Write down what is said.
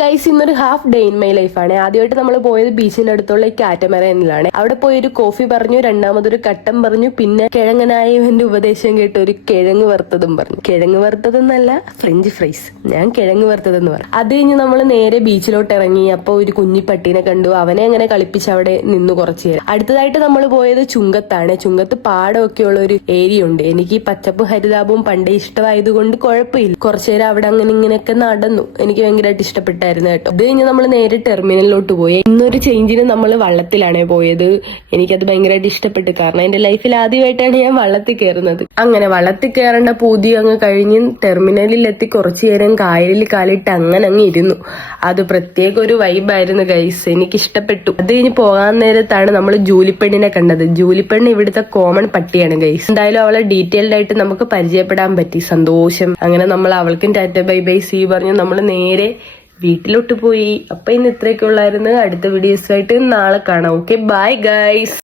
Guys, ഇന്നൊരു half day in my ലൈഫാണ്. ആദ്യമായിട്ട് നമ്മൾ പോയത് ബീച്ചിന്റെ അടുത്തുള്ള കാറ്റമറൈനിലാണ്. അവിടെ പോയി ഒരു കോഫി പറഞ്ഞു, രണ്ടാമതൊരു കട്ടൻ പറഞ്ഞു, പിന്നെ കിഴങ്ങനായ ഇവന്റെ ഉപദേശം കേട്ട് ഒരു കിഴങ്ങ് വറുത്തതും പറഞ്ഞു. കിഴങ്ങ് വറുത്തതെന്നല്ല, ഫ്രഞ്ച് ഫ്രൈസ്. ഞാൻ കിഴങ്ങ് വറുത്തതെന്ന് പറഞ്ഞു. അത് കഴിഞ്ഞ് നമ്മൾ നേരെ ബീച്ചിലോട്ട് ഇറങ്ങി. അപ്പൊ ഒരു കുഞ്ഞി പട്ടീനെ കണ്ടു. അവനെ അങ്ങനെ കളിപ്പിച്ച് അവിടെ നിന്ന് കുറച്ച് നേരം. അടുത്തതായിട്ട് നമ്മൾ പോയത് ചുങ്കത്താണ്. ചുങ്കത്ത് പാടമൊക്കെ ഉള്ള ഒരു ഏരിയ ഉണ്ട്. എനിക്ക് ഈ പച്ചപ്പും ഹരിതാപവും പണ്ടേ ഇഷ്ടമായതുകൊണ്ട് കുഴപ്പമില്ല. കുറച്ചു നേരം അവിടെ അങ്ങനെ ഇങ്ങനെയൊക്കെ നടന്നു. എനിക്ക് ഭയങ്കരമായിട്ട് ഇഷ്ടപ്പെട്ടായിരുന്നു കേട്ടോ. അത് കഴിഞ്ഞ് നമ്മൾ നേരെ ടെർമിനലിലോട്ട് പോയി. ഇന്നൊരു ചേഞ്ചിന് നമ്മൾ വള്ളത്തിലാണ് പോയത്. എനിക്കത് ഭയങ്കരമായിട്ട് ഇഷ്ടപ്പെട്ടു. കാരണം എന്റെ ലൈഫിൽ ആദ്യമായിട്ടാണ് ഞാൻ വള്ളത്തിൽ കയറുന്നത്. അങ്ങനെ വള്ളത്തിൽ കയറേണ്ട പൂതി അങ്ങ് കഴിഞ്ഞ് ടെർമിനലിൽ എത്തി കുറച്ചു നേരം കായലിൽ കാലിട്ട് അങ്ങനെ അങ്ങ് ഇരുന്നു. അത് പ്രത്യേക ഒരു വൈബായിരുന്നു ഗൈസ്. എനിക്ക് ഇഷ്ടപ്പെട്ടു. അത് കഴിഞ്ഞ് പോകാൻ നേരത്താണ് നമ്മൾ ജൂലിപ്പെണ്ണിനെ കണ്ടത്. ജൂലിപ്പെണ്ണ് ഇവിടുത്തെ കോമൺ പട്ടിയാണ് ഗൈസ്. എന്തായാലും അവളെ ഡീറ്റെയിൽഡ് ആയിട്ട് നമുക്ക് പരിചയപ്പെടാൻ പറ്റി. സന്തോഷം. അങ്ങനെ നമ്മൾ അവൾക്കും ടാറ്റ ബൈ ബൈ സീ പറഞ്ഞ് നമ്മൾ നേരെ വീട്ടിലോട്ട് പോയി. അപ്പൊ ഇന്ന് ഇത്രയൊക്കെ ഉള്ളായിരുന്നു. അടുത്ത വീഡിയോസായിട്ട് നാളെ കാണാം. Okay, bye guys.